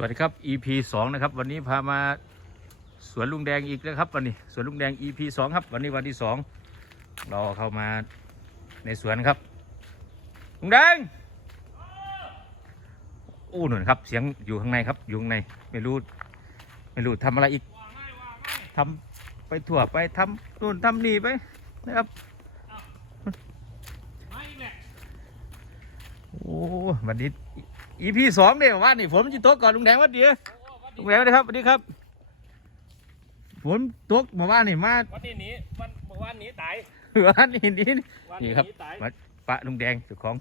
สวัสดีครับ EP สองนะครับ วันนี้พามาสวนลุงแดงอีกนะครับ วันนี้สวนลุงแดง EP สองครับ วันนี้วันที่สองเราเข้ามาในสวนครับลุงแดงอู้หนุนครับ เสียงอยู่ข้างในครับอยู่ข้างในไม่รู้ไม่รู้ทำอะไรอีกทำไปทั่วไปทำนู่นทำนี่ไปนะครับโอ้วันนี้ EP สองเนี่ยว่านี่ฝนมันจะตกก่อนลุงแดงวัดเดียวลุงแดงสวัสดีครับสวัสดีครับฝนตกเมื่อวานนี่มาวันนี้หนีวันเมื่อวานหนีตายวันนี้นี่วันนี่นี้ครับหนีตายมาปะลุงแดงเจ้าของ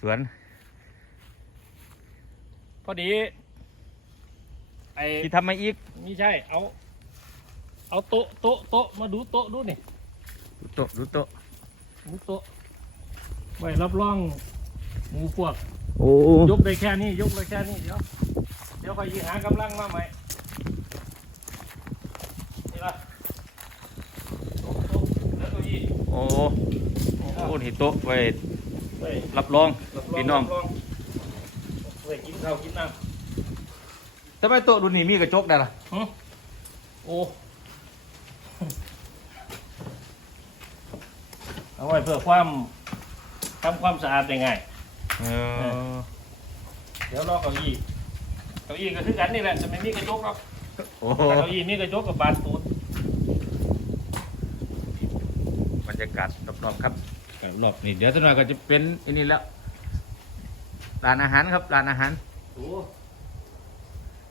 สวนพอดีไอ้ที่ทำมาอีกไม่ใช่ เอาเอาโต๊ะโต๊ะโต๊ะมาดูโต๊ะดูนี่ดูโต๊ะดูโต๊ะดูโต๊ะไว้รับรองหมูพวก โอ้ยกได้แค่นี้ยกได้แค่นี้เดี๋ยวเดี๋ยวคอยยิงหากำลังมาใหม่นี่ละโต๊ะโต๊ะแล้วเก้าอี้โอ้โอ้นี่โต๊ะไว้ไว้รับรองรับรพี่น้องรับรไว้กินข้าวกินน้ทำไมโต๊ะรุ่นนี้มีกระจกได้ล่ะำหึโอ้เอาไว้เพื่อความทำความสะอาดได้ง่ายเออ เดี๋ยวรอเก้าอี้เก้าอี้ก็คือกันนี่แหละจะไม่มีกระจกหรอกโอ้แต่เก้าอี้มีกระจกกับบานตูดบรรยากาศรอบๆครับรอบนี่เดี๋ยวตัวหน่อยก็จะเป็นอันนี้แล้วร้านอาหารครับร้านอาหารโอ้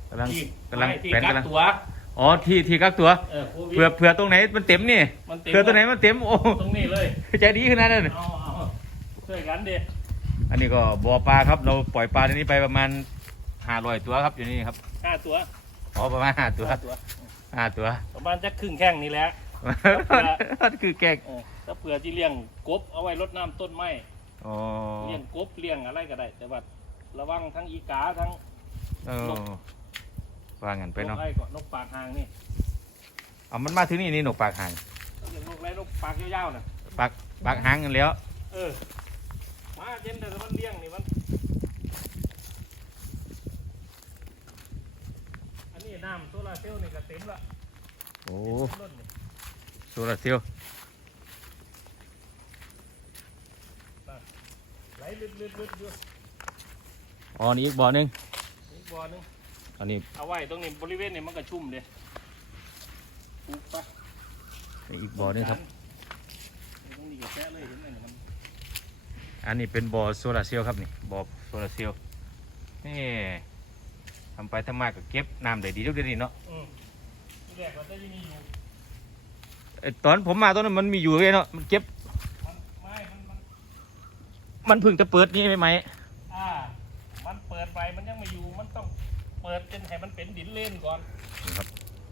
กำลังที่กำลังไม่ที่แผนกักกำลังตัวอ๋อที่ที่กักตัวเออโควิด เผื่อเผื่อตรงไหนมันเต็มนี่มันเต็ม เผื่อตัวไหนมันเต็มโอ้ตรงนี้เลยใจดีขนาดนั้นเอาเอาเอาช่วยกันดิ อันนี้ก็บ่อปลาครับเราปล่อยปลาในนี้ไปประมาณห้าร้อยตัวครับอยู่นี่ครับห้าตัวอ๋อประมาณห้าตัวห้าตัวห้าตัวประมาณจะครึ่งแข้งนี่แหละคือแกงเออถ้าเผื่อที่เลี้ยงกบเอาไว้รดน้ำต้นไม้อ๋อเลี้ยงกบเลี้ยงอะไรก็ได้ แต่ว่าระวังทั้งอีกาทั้งเออว่างันไปนเนาะกไอ้ก็นกปากหางนี่เอามันมาถึงนี่นี่หนกปากหางเลี้ยงนกไรนกปากยาวๆน่ะปากปากหางกันแล้ว เออ มาเย็นแต่มันเลี้ยงนี่มัน อันนี้น้ำโซลาร์เซลล์นี่ก็เต็มละโอ้ล้นนี่โซลาร์เซลล์ไหลลึดๆๆอยู่อ๋อนี่อีกบ่อหนึงอีกบ่อหนึง อันนี้เอาไว้ตรงนี้บริเวณนี้มันก็ชุ่มเลยปลูกปะนี่อีกบ่อหนึงครับ ตรงนี้ก็แซะเลยเห็นไหมเนี่ยมัน อันนี้เป็นบ่อโซลาร์เซลล์ครับนี่บ่อโซลาร์เซลล์นี่ทำไปทำมาก็เก็บน้ำได้ดีทุกเดือนนี่เนาะอืมที่แรกมันจะยังมีอยู่เอ้ยตอนผมมาตอนนั้นมันมีอยู่เลยเนาะมันเก็บมันไม่มันมันมันเพิ่งจะเปิดนี่ไหมไหมอ่ามันเปิดไปมันยังไม่อยู่มันต้องเปิดจนให้มันเป็นดินเล่นก่อนนี่ครับ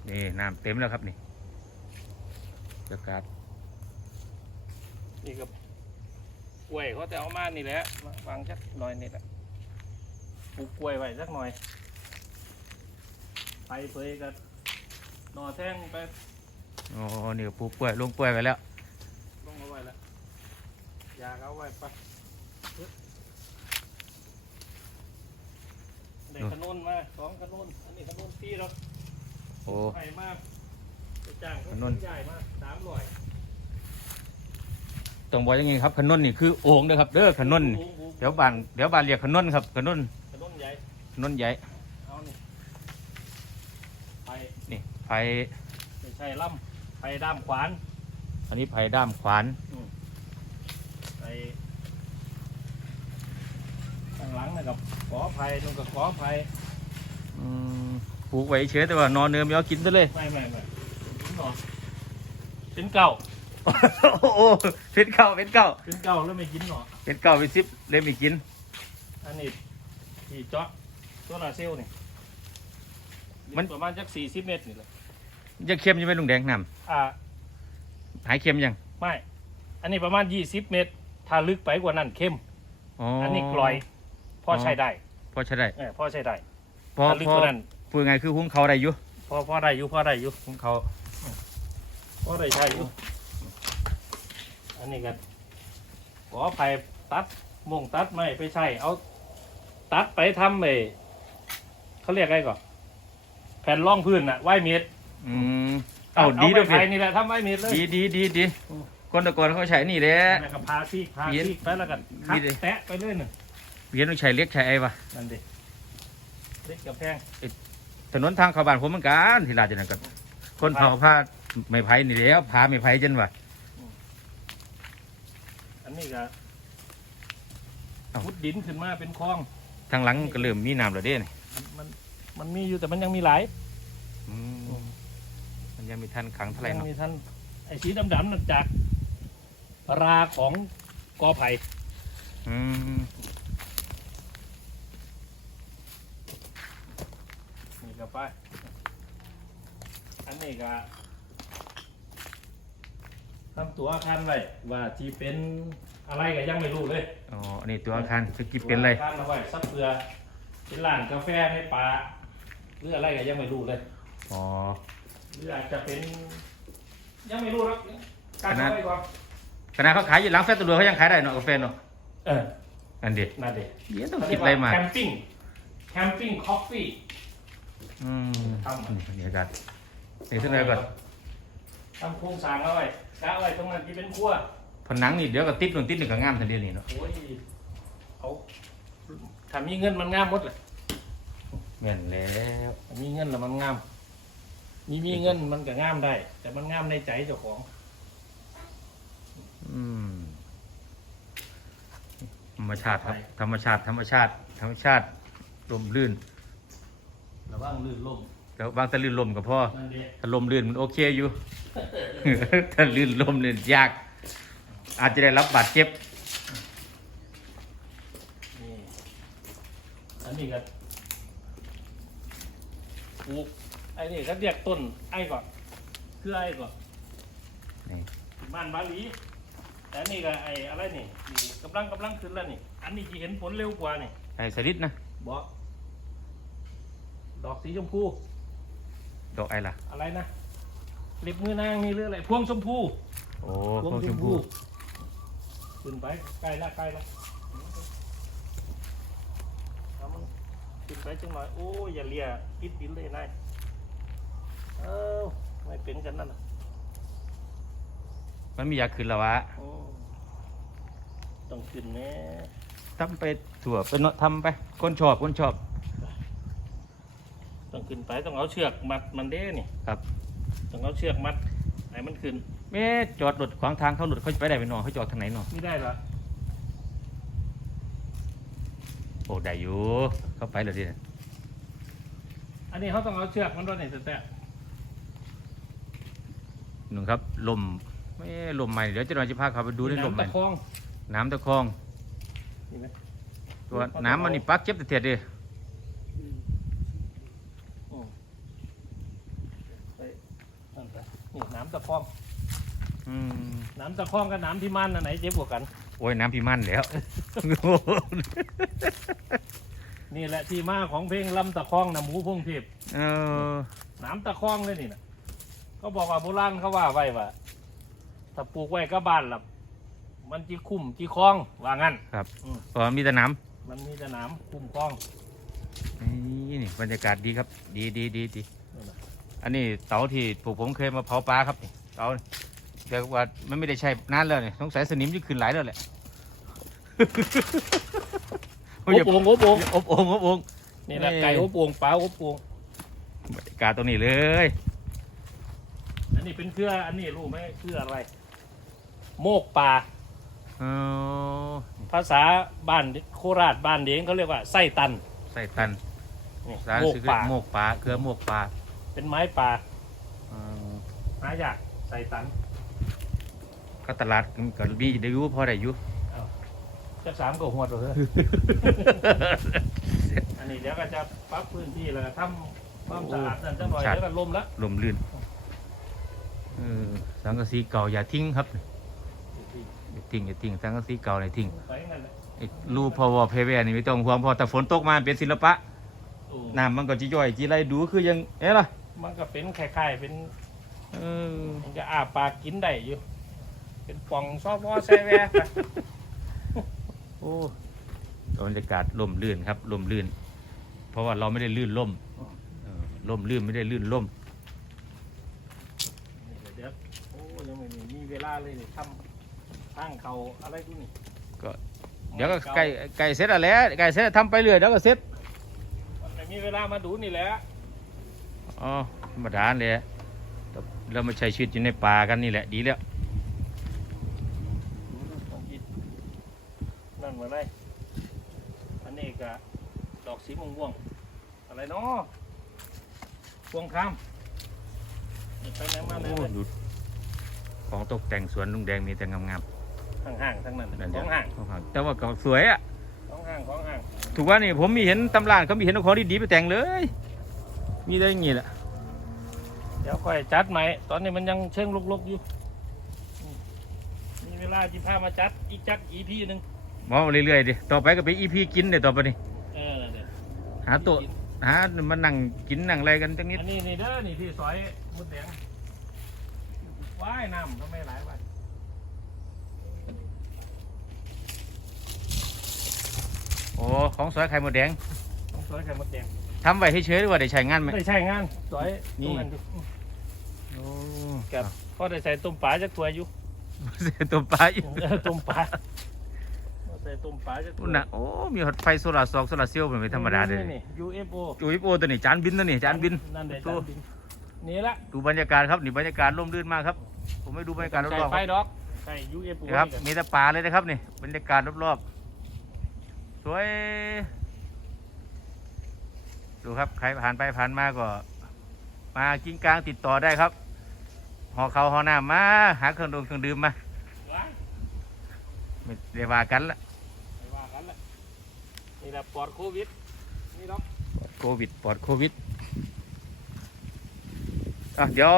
นี่น้ำเต็มแล้วครับนี่บรรยากาศนี่กับก ล้วยเขาจะเอามานี่แหละมาวางสักหน่อยนี่แหละปลูกกล้วยไว้สักหน่อยไปเผยกันหน่อแท่งไปอ๋อนี่ก็ปลูกกล้วยลงกล้วยไปแล้วลงเอาไว้แล้วอยากเอาไว้ไปปึ๊บได้ขนุนมาสองขนุนอันนี้ขนุนปีเราโอ้ไผ่มากไปจ้างเขาขนุนใหญ่มากสามร้อย ต้องบอกอยังไงครับขนนนี่คือโอ่งเด้อครับเด้อขนนนี่โอ้โหเดี๋ยวบ้านเดี๋ยวบ้านเรียกขนนครับขนนขนุนใหญ่ขนนใหญ่เอานี่ไผ่นี่ไผ่ไม่ใช่ล่ำไผ่ด้ามขวานอันนี้ไผ่ด้ามขวานไผ่ข้างหลังนะครับขอไผ่นุ่งกับขอไผ่อืมปลูกไว้เฉยแต่ว่านอนเนื้อไม่เอากินซะเลยไม่ไม่ไม่เป็นหนอเป็นเก่า โอ้โหเป็นเก่าเป็นเก่าเป็นเก่าแล้วไม่กินหนอเป็นเก่าเป็นซิปเลยไม่กิน อันนี้ที่เจาะตัวลาเซลนี่มันประมาณจักสี่สิบเมตรนี่แหละยังเค็มยังไม่ลุงแดงน้อ่าำหายเค็มยังไม่ อันนี้ประมาณยี่สิบเมตร ถ้าลึกไปกว่านั้นเข้มออันนี้กลอยพอใช้ได้พอใช้ได้เออพอใช้ได้พอถ้าลึกพอกว่านั้นพูดไงคือหุ้งเขาได้อยู่พอพอได้อยู่พอได้อยู่หุ้งเขาพอได้ใช้อยู่ อันนี้กันขอไผ่ตัดมงตัดไม่ไปใช้เอา ตัดไปทำไอ้เขาเรียกอะไรก่อนแผ่นรองพื้นน่ะไว้เมตรอืมเอาดีด้ด้ววยยไฟพี่นี่แหละทำไว้เมตรเลยดีดีดีดีอืมคนแตะกอนเขาใช้นี่แหละแล้วก็พาซีกพาเย็นซีกไปแล้วก็คัมีดเลยแตะไปเรื่อยหนึ่งเรียนต้องใช้เล็กใช้ไอ้ปะนั่นดิเล็กกับแพงถนนทางเข้าบ้านผมเหมือนกันที่ลาดจันทร์กันคนเผาผ้าไม่ไผ่นี่แหล้วผ้าไม่ไผ่จนว่าอั นนี้ก็เอ้าพุดดินขึ้นมาเป็นคลอง ทางหลังก็เริ่มมีน้ำแล้วเด้นี่มันมันมีอยู่แต่มันยังมีหลายอืมมันยังมีท่านขังเท่าไหร่ยัเนาะ มีท่านไอ้สีดำๆนั่นจากราของกอไผ่อืมนี่ก็ไปอันนี้ก็ ทำตัวอาคารไว้ว่าที่เป็นอะไรก็ยังไม่รู้เลยอ๋ออันนี้ตัวอาคารคือกิบเป็นเลยตัวอาคารเอาไว้ซับเสือเป็นร้านกาแฟในป่าหรืออะไรก็ยังไม่รู้เลยอ๋อหรืออาจจะเป็น ยังไม่รู้หรอกการเอาไว้ก่อนขณะเขาขายอยู่หลังแฟลตตัวเรือเขายังขายได้เนาะกาแฟเนาะเอออันเดียนั่นดิเดี๋ยวต้องคิดอะไรมาแคมปิ้งแคมปิ้งคอฟฟี่อืมทำนี่บรรยากาศนี่ขึ้นไปก่อน ทำโครงสร้างเอาไว้กะเอาไว้ตรงนั้นที่เป็นครัวผนังนี่เดี๋ยวก็ติดนู่นติดนี่ก็งามทันเดียวนี่เนาะโอ้ยเอาถ้ามีเงินมันงามหมดเลยแม่นแล้วถ้ามีเงินแล้วมันงาม มีมีเงินมันก็งามได้ แต่มันงามในใจเจ้าของอืมธรรมชาติครับ ธรรมชาติ ธรรมชาติ ธรรมชาติลมลื่น ระว่างลื่นลม แล้วบางแต่ลื่นลมกับพ่อนั่นเองถ้าลมลื่นมันโอเคอยู่ ถ้าลื่นลมลื่นยาก อาจจะได้รับบาดเจ็บ นี่อันนี้ก็ปลูกไอ้นี่เขาเรียกต้นไอ้ก่อนคือไอ้ก่อนนี่ บ้านบาหลี แต่นี่ก็ไอ้อะไรนี่นี่กำลังกำลังขึ้นแล้วนี่ อันนี้ที่เห็นผลเร็วกว่านี่ ไอ้สลิดนะบอกดอกสีชมพู ดอกไอ้ล่ะ อะไรนะเล็บมือนางนี่หรืออะไรพวงชมพูโอ้พวกชมพูขึ้นไปใกล้ละใกล้ละเอามันขึ้นไปจังหน่อยโอ้ยอย่าเลียปิดดินเลยนายเออไม่เป็นกันนั่นน่ะมันมีอยากขึ้นแล้ววะอืมต้องขึ้นแน่ทำไปถั่วไปเนาะทำไปคนชอบคนชอบต้อง ขึ้นไปต้องเอาเชือกมัดมันเด้นี่ครับต้องเอาเชือกมัดให้มันขึ้นแม่จอดรถขวางทางเขาหลุดเขาจะไปได้ไปหนอเขาจอดทางไหนหนอไม่ได้หรอโอ้ได้อยู่เข้าไปเลยดิอันนี้เขาต้องเอาเชือกมันด้วยนี่แต่แต่หนึ่งครับลมไม่ลมใหม่เดี๋ยวจะหน่อยจะพาเขาไปดูได้ลมใหน้ำม่ตะคองน้ำตะคองนี่ไหมตัวน้ำมันนี่ปักเจ็บแต่เทียดดิอืมไปนั่ นไปนี่น้ำตะคองอืมน้ำตะคองกับน้ำที่มันอันไหนเจ็บกว่ากัน โอ้ยน้ำพี่มันแล้ว นี่แหละที่มาของเพลงลำตะคองนะหมูพงเทพเออน้ำตะคองเลยนี่นะเขาบอกว่าโบราณเขาว่าไว้ว่าถ้าปลูกไว้ก็บ้านละมันจีคุ้มจีคลองว่างั้น ก็มีแต่น้มันมีแต่น้ำคุ้มคลองำนี่นี่บรรยากาศดีครับ ดีดีดีดีนั่นน่ะ อันนี้เตาที่พวกผมเคยมาเผาปลาครับนี่เตาแต่ว่ามันไม่ได้ใช้นานแล้วเนี่ยสงสัยสนิมจะขึ้นหลายแล้วแหละโอ้โป่งโอ้โป่งอบโอ่งอบโอ่งนี่แหละนี่ไก่โอ้โป่งปลาโอ้โป่งบรรยากาศตรงนี้เลย อันนี้เป็นเครืออันนี้รู้ไหมเครืออะไร โมกปลาเออภาษาบ้านโคราชบ้านเดียงเขาเรียกว่าไส้ตันใส่ตันนี่ร้านโมกซื้อปลาโมกปลาเครือโมกปลา เป็นไม้ปลาเออหายากไส้ตันก็ตลาดก็มีได้อยู่พอได้อยู่ จะสามก็หัวตัวเถอะอันนี้เดี๋ยวก็จะปรับพื้นที่แล้วก็ทำความสะอาดนั่นจะหน่อยชัด แล้วก็ลมละลมลื่นเออสังกะสีเก่าอย่าทิ้งครับอย่าทิ้งอย่าทิ้งสังกะสีเก่าอย่าทิ้งไปงั้นแหละไอ้รูปพอวอเพเวนี่ไม่ต้องห่วงเพอแต่ฝนตกมาเป็นศิลปะ โอ้น้ำมันก็จิย่อยจีไรดูคือยังเอ๊ะล่ะ มันก็เป็นคล้ายๆเป็นเออมันจะอาปากกินได้อยู่ เป็นป่องซอฟอแซแวะไปโอ้บรรยากาศลมลื่นครับลมลื่น เพราะว่าเราไม่ได้ลื่นล่มเออล่มลื่นไม่ได้ลื่นล่มเดี๋ยวโอ้ยังไม่มีเวลาเลยนี่ทำทางเขาอะไรดูนี่ก็เดี๋ยวก็ไก่ไก่เสร็จอะไรไก่เสร็จทำไปเรื่อยเดี๋ยวก็เสร็จมันไม่มีเวลามาดูนี่แหละ อ๋อธรรมดาเลยเรามาใช้ชีวิตอยู่ในป่ากันนี่แหละ ดีแล้วดูดูของกินนั่นมาได้อันนี้ก็ดอกสีม่วงๆอะไรเนาะพวงคำนี่ไปไหนมาไหนโอ้เลยดูของตกแต่งสวนลุงแดงมีแต่งามห่างๆทั้งนั้นๆนั่นขเดี๋อยงวห่างของห่าง แต่ว่าก็สวยอะของห่างของห่าง ถูกว่านี่ผมมีเห็นตำรานเขามีเห็นเอาของดีๆไปแต่งเลย มีได้อย่างงี้แหละ เดี๋ยวค่อยจัดใหม่ ตอนนี้มันยังเชิงลุกๆอยู่อืมมีเวลาจิพามาจัดอีกจัดอีพีหนึ่งมองเรื่อยๆดิ ต่อไปก็ไปอีพีกินเดี๋ยวต่อไปนี่เออเนี่ยหาโต๊ะหามานั่งกินนั่งอะไรกันตั้งนิดอันนี้นี่เด้อ นี่ที่ซอยมุดแดงว่ายน้ำทำไมหลายวันโอ้ของสวยไข่หมดแดงต้องซอยไข่มดแดงทำไว้เฉยๆหรือว่าได้ใช้งานไหมได้ใช่งานซอยนี่ตรงนั้นอยู่ โอ้ครับ พอได้ใส่ต้มปลาจักตัวอยู่เสียตัวปลาอยู่เออต้มปลาพอใส่ต้มปลาจักตัวนู่นน่ะโอ้ มีหอดไฟโซลาร์ซอกโซลาร์เซลล์เป็นไม่ธรรมดาเลยนี่ UFO จุยโปตัวนี้จานบินตัวนี้จานบิน นั่นเด็ตัวจานบินนี่ละดูบรรยากาศครับนี่บรรยากาศร่มรื่นมากครับ ผมไม่ดูบรรยากาศรใส่อบๆไฟครับดอกใส่ UFO นี่ครับ นี่กันมีแต่ป่าเลยนะครับนี่บรรยากาศรอบๆสวย ดูครับใครผ่านไปผ่านมาก็ มากินกลางติดต่อได้ครับ หอเขาวหอน้ำมา หาเครื่องดื่มเครื่องดื่มมาว้ายไม่ได้ว่ากันละไม่ว่ากันละนี่แหละปลอดโควิดนี่ดอกโควิดปลอดโควิดอะเดี๋ยว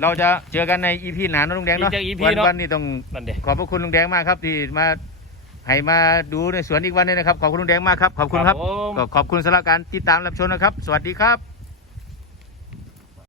เราจะเจอกันในอีพีหนาเนอะลุงแดงเนาะอีกจาก EP วันเนาะ วันนี้ต้องนั่นเด็ขอบพระคุณลุงแดงมากครับ ที่มาให้มาดูในสวนอีกวันหนึงนะครับ ขอบคุณลุงแดงมากครับขอบคุณครับ ผม ก็ขอบคุณสำหรับการติดตามรับชมนะครับ สวัสดีครับ